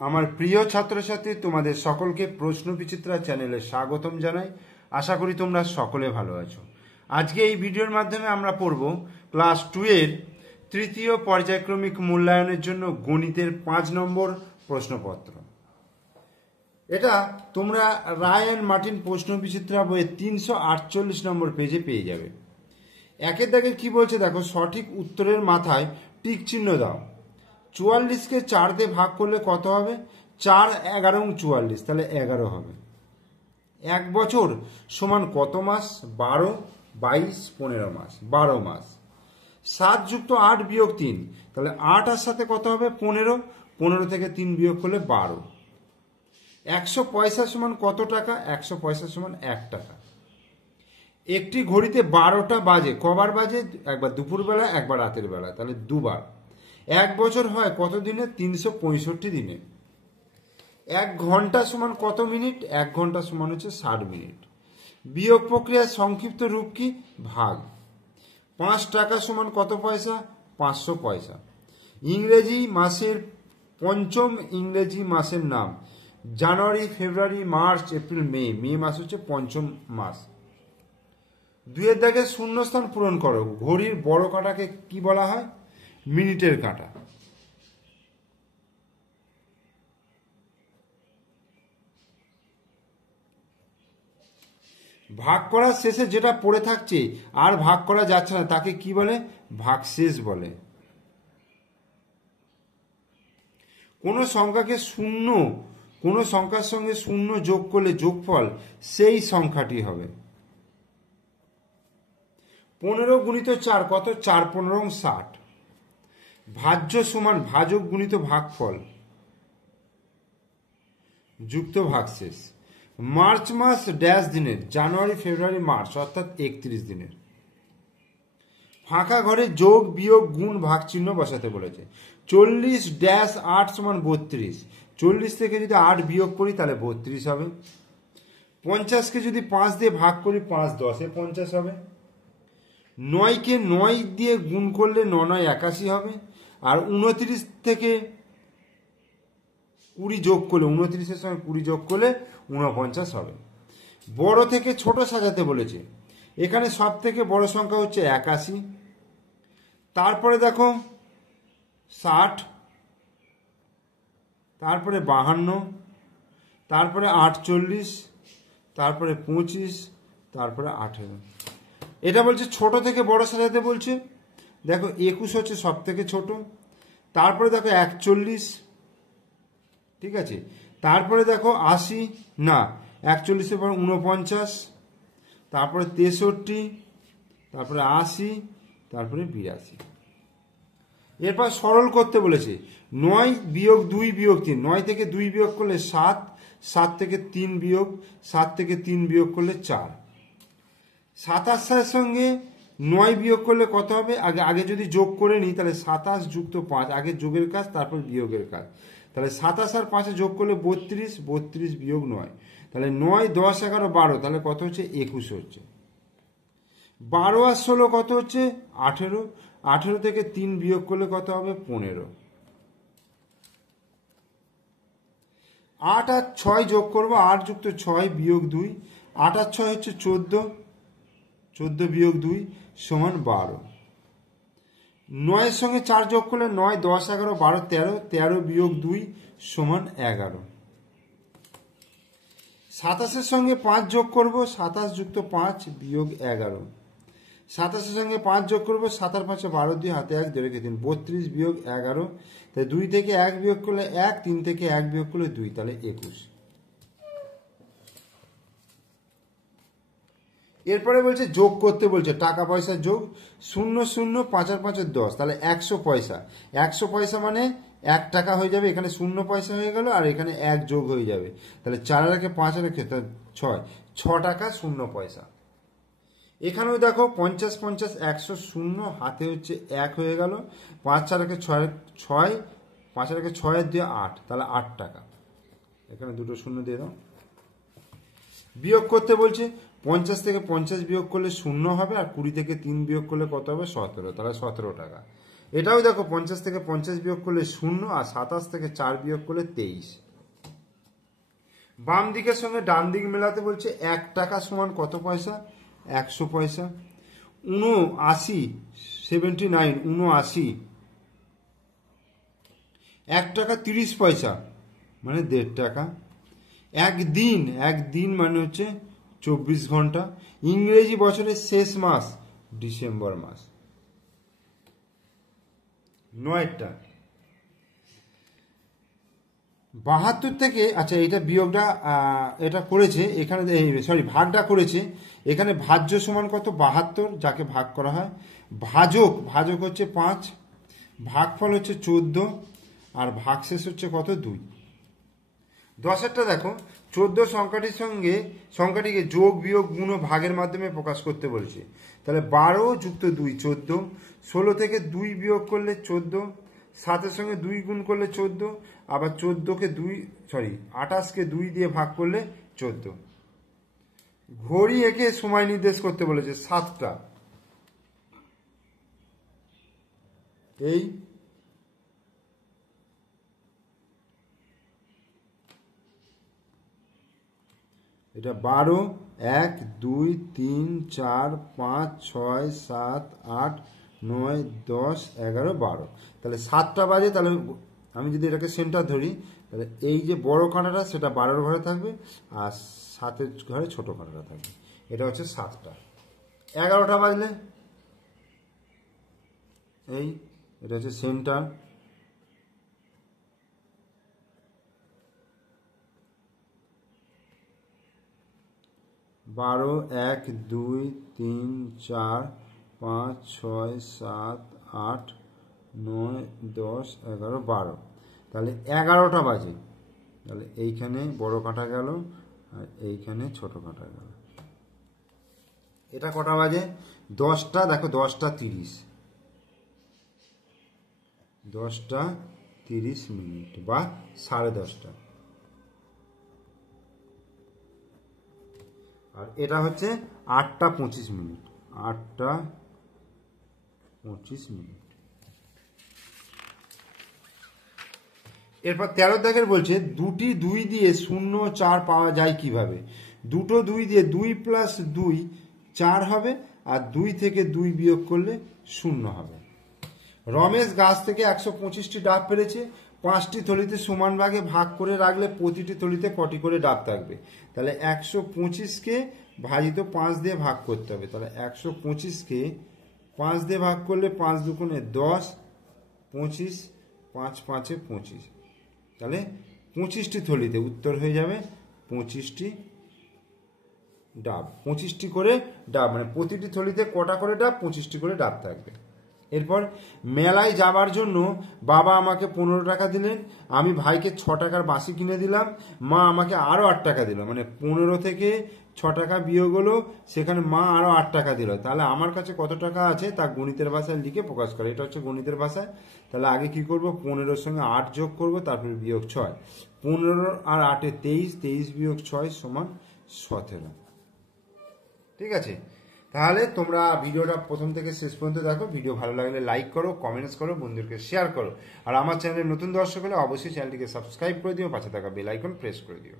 আমার প্রিয় ছাত্রছাত্রী, তোমাদের সকলকে প্রশ্ন বিচিত্রা চ্যানেলে স্বাগতম জানাই। আশা করি তোমরা সকলে ভালো আছো। আজকে এই ভিডিওর মাধ্যমে আমরা পড়ব ক্লাস 2 এর তৃতীয় পর্যায়ক্রমিক মূল্যায়নের জন্য গণিতের 5 নম্বর প্রশ্নপত্র। এটা তোমরা রায় অ্যান্ড মার্টিন প্রশ্ন বিচিত্রা বইয়ের 348 নম্বর পেজে পেয়ে যাবে। একের দাগে কি বলছে দেখো, সঠিক উত্তরের মাথায় টিক চিহ্ন দাও। 44কে 4 দিয়ে ভাগ করলে কত হবে? 4, 11 এবং 44, তাহলে 11 হবে। 1 বছর সমান কত মাস? 12, 22, 15 মাস, 12 মাস। 7 যুক্ত 8 বিয়োগ 3, তাহলে 8 আর সাথে কত হবে? 15, 15 থেকে 3 বিয়োগ করলে 12। 100 পয়সা সমান কত টাকা? 100 পয়সা সমান 1 টাকা। একটি ঘড়িতে 12টা বাজে, কবার বাজে? একবার দুপুরবেলা, একবার রাতের বেলা, তাহলে দুবার। 1 বছর হয় কত দিনে? 365 দিনে। 1 ঘন্টা সমান কত মিনিট? 1 ঘন্টা সমান হচ্ছে 60 মিনিট। বিয়োগ প্রক্রিয়ার সংক্ষিপ্ত রূপ কি? ভাগ। 5 টাকা সমান কত পয়সা? 500 পয়সা। ইংরেজি মাসের পঞ্চম ইংরেজি মাসের নাম? জানুয়ারি, ফেব্রুয়ারি, মার্চ, এপ্রিল, মে। মে মাস হচ্ছে পঞ্চম মাস। 2 দাগে শূন্যস্থান পূরণ করো। ঘড়ির বড় কাঁটাকে কি বলা হয়? মিনিটের কাঁটা। ভাগ করার শেষে যেটা পড়ে থাকছে আর ভাগ করা যাচ্ছে না তাকে কি বলে? ভাগশেষ বলে। কোনো সংখ্যাকে শূন্য, কোনো সংখ্যার সঙ্গে শূন্য যোগ করলে যোগফল সেই সংখ্যাটি হবে। 15 গুণিত 4 কত? 4, 15, 60। ভাজ্য সমান ভাজক গুণিত ভাগফল যুক্ত ভাগশেষ। মার্চ মাস ড্যাশ দিনের? জানুয়ারি, ফেব্রুয়ারি, মার্চ, অর্থাৎ 31 দিনের। ফাঁকা ঘরে যোগ, বিয়োগ, গুণ, ভাগ চিহ্ন বসাতে বলেছে। 40 ড্যাশ 8 সমান 32। 40 থেকে যদি 8 বিয়োগ করি তাহলে 32 হবে। 50কে যদি 5 দিয়ে ভাগ করি, 5 10-এ 50 হবে। 9কে 9 দিয়ে গুণ করলে 9 9 81 হবে। আর 29 থেকে 20 যোগ করলে, 29-এর সঙ্গে 20 যোগ করলে 49 হবে। বড় থেকে ছোট সাজাতে বলেছে। এখানে সব থেকে বড় সংখ্যা হচ্ছে 81। তারপরে দেখো 60, তারপরে 52, তারপরে 48, তারপরে 25, তারপরে 18। এটা বলছে ছোট থেকে বড় সাজাতে বলছে। দেখো 21 হচ্ছে সব থেকে ছোট। তারপরে দেখো 41, ঠিক আছে। তারপরে দেখো 80, না 41-এর পর 49, তারপরে 63, তারপরে 80, তারপরে 82। এরপর সরল করতে বলেছে। 9 বিয়োগ 2 বিয়োগ 3, 9 থেকে 2 বিয়োগ করলে 7, 7 থেকে 3 বিয়োগ, 7 থেকে 3 বিয়োগ করলে 4। 27-এর সঙ্গে 9 বিয়োগ করলে কত হবে? আগে যদি যোগ করে নিই তাহলে 27 যুক্ত 5, আগে যোগের কাজ তারপর বিয়োগের কাজ। তাহলে 27 আর 5-এ যোগ করলে 32, 32 বিয়োগ 9, তাহলে 9, 10, 11, 12, তাহলে কত হচ্ছে? 21 হচ্ছে। 12 আর 16 কত হচ্ছে? 18। 18 থেকে 3 বিয়োগ করলে কত হবে? 15। 8 আর 6 যোগ করবো, 8 যুক্ত 6 বিয়োগ 2, 8 আর 6 হচ্ছে 14, 14 বিয়োগ 2 সমান 12। 9-এর সঙ্গে 4 যোগ করলে 9, 10, 11, 12, 13, 13 বিয়োগ 2 সমান 11। 27-এর সঙ্গে 5 যোগ করবো, 27 যুক্ত 5 বিয়োগ 11। 27-এর সঙ্গে 5 যোগ করবো, 7 আর 5, 12, 2 হাতে 1, 2 রেখে 3, 32 বিয়োগ 11। তাই 2 থেকে 1 বিয়োগ করলে 1, 3 থেকে 1 বিয়োগ করলে 2, তাহলে 21। এরপরে বলছে যোগ করতে বলছে, টাকা পয়সা যোগ। 0 0, 5 আর 5, 10, তাহলে 100 পয়সা। 100 পয়সা মানে 1 টাকা হয়ে যাবে। এখানে 0 পয়সা হয়ে গেল আর এখানে 1 যোগ হয়ে যাবে। তাহলে 4 রেখে 5 রেখে 6, 6 টাকা 0 পয়সা। এখানেও দেখো 50 50, 100, 0 হাতে হচ্ছে 1 হয়ে গেল। 5 4 রেখে 6, 5 রেখে 6 এর 2, 8, তাহলে 8 টাকা। এখানে দুটো 0 দিয়ে দাও। বিয়োগ করতে বলছে। 50 থেকে 50 বিয়োগ করলে 0 হবে, আর 20 থেকে 3 বিয়োগ করলে কত হবে? 17, তাহলে 17 টাকা। এটাও দেখো 50 থেকে 50 বিয়োগ করলে 0, আর 27 থেকে 4 বিয়োগ করলে 23। বাম দিকের সঙ্গে ডান দিক মেলাতে বলছে 1 টাকা সমান কত পয়সা? 100 পয়সা। 79, 79, 1 টাকা 30 পয়সা মানে 1.5 টাকা। একদিন মানে হচ্ছে 24 ঘন্টা। ইংরেজি বছরের শেষ মাস ডিসেম্বর মাস। 9টা 72 থেকে, আচ্ছা এটা বিয়োগটা এটা করেছে এখানে, সরি ভাগটা করেছে এখানে। ভাজ্য সমান কত? 72, যাকে ভাগ করা হয়। ভাজক হচ্ছে 5, ভাগফল হচ্ছে 14, আর ভাগশেষ হচ্ছে কত? 2। 10এরটা দেখো, 14 সংখ্যাটিকে যোগ বিয়োগ গুণ ও ভাগের মাধ্যমে প্রকাশ করতে বলেছে। তাহলে 12 যুক্ত 2 14, 16 থেকে 2 বিয়োগ করলে 14, 7-এর সঙ্গে 2 গুণ করলে 14, আবার 28কে 2 দিয়ে ভাগ করলে 14। ঘড়ি এঁকে সময় নির্দেশ করতে বলেছে 7টা। এই এটা 12, 1 2 3 4 5 6 7 8 9 10 11 12। তাহলে 7টা বাজে। তাহলে আমি যদি এটাকে সেন্টার ধরি, তাহলে এই যে বড় কাঁটাটা সেটা 12 ঘরে থাকবে, আর 7-এর ঘরে ছোট কাঁটাটা থাকবে। এটা হচ্ছে 7টা। 11টা বাজলে এটা হচ্ছে সেন্টার। বারো, 1 2 3 4 5 6 7 8 9 10 11 12। তাহলে 11টা বাজে। তাহলে এইখানে বড় কাঁটা গেল, আর এইখানে ছোট কাঁটা গেল। এটা কটা বাজে? 10টা। দেখো 10টা 30, 10টা 30 মিনিট বা 10:30টা। আর এটা হচ্ছে 8টা 25 মিনিট, 8টা 25 মিনিট। এরপর 13 দাগের বলছে দুটি 2 দিয়ে 0 4 পাওয়া যায় কিভাবে? দুটো 2 দিয়ে 2 প্লাস 2 4 হবে, আর 2 থেকে 2 বিয়োগ করলে 0 হবে। রমেশ গাছ থেকে 125টি ডাব পেরেছে। 5টি থলিতে সমান ভাগে ভাগ করে রাখলে প্রতিটি থলিতে কটি করে ডাব থাকবে? তাহলে 125কে ভাজিত 5 দিয়ে ভাগ করতে হবে। তাহলে 125কে 5 দিয়ে ভাগ করলে 5 দুগুণে 10, 25, 5 5-এ 25। তাহলে 25টি থলিতে উত্তর হয়ে যাবে 25টি ডাব। 25টি করে ডাব মানে প্রতিটি থলিতে কটা করে ডাব? 25টি করে ডাব থাকবে। এরপর মেলায় যাবার জন্য বাবা আমাকে 15 টাকা দিলেন, আমি ভাইকে 6 টাকার বাঁশি কিনে দিলাম, মা আমাকে আরও 8 টাকা দিল। মানে 15 থেকে 6 টাকা বিয়োগ হলো, সেখানে মা আরও 8 টাকা দিল। তাহলে আমার কাছে কত টাকা আছে তা গণিতের ভাষায় লিখে প্রকাশ করে। এটা হচ্ছে গণিতের ভাষায়। তাহলে আগে কি করব? 15-এর সঙ্গে 8 যোগ করব, তারপরে বিয়োগ 6। 15 আর 8-এ 23, 23 বিয়োগ 6 সমান 17। ঠিক আছে? তাহলে তোমরা ভিডিওটা প্রথম থেকে শেষ পর্যন্ত দেখো। ভিডিও ভালো লাগলে লাইক করো, কমেন্টস করো, বন্ধুদেরকে শেয়ার করো। আর আমার চ্যানেলে নতুন দর্শক হলে অবশ্যই চ্যানেলটিকে সাবস্ক্রাইব করে দিও, পাশে থাকা বেল আইকন প্রেস করে দিও।